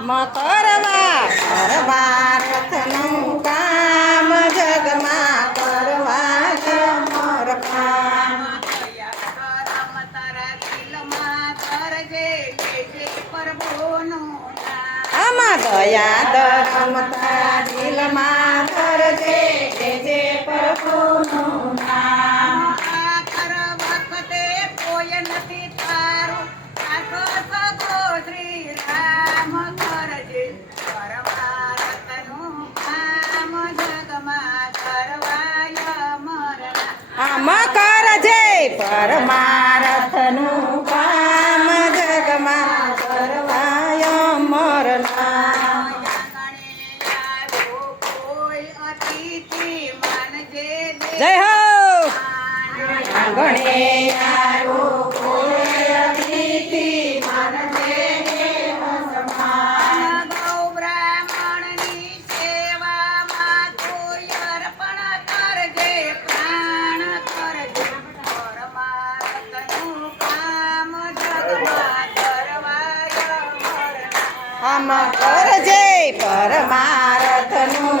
મકરવા કરવા રથનું કામ જગમાં કરવા જમર કામ. આમાં દયા ધરમ આમાં કરજે પરમારથનું કામ જગમાં કરવાય અમર નામ જય હો. આંગણે આમાં કરજે પરમારથનું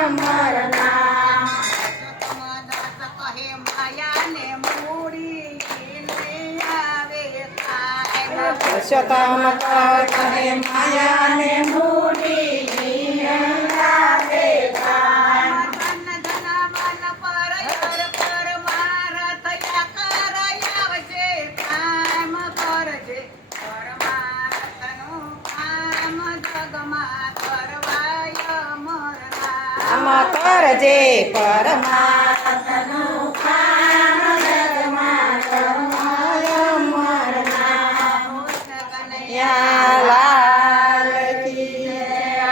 અમર નામ પુરુષોત્તમ કહે માયાને મૂડી કરજે પરમા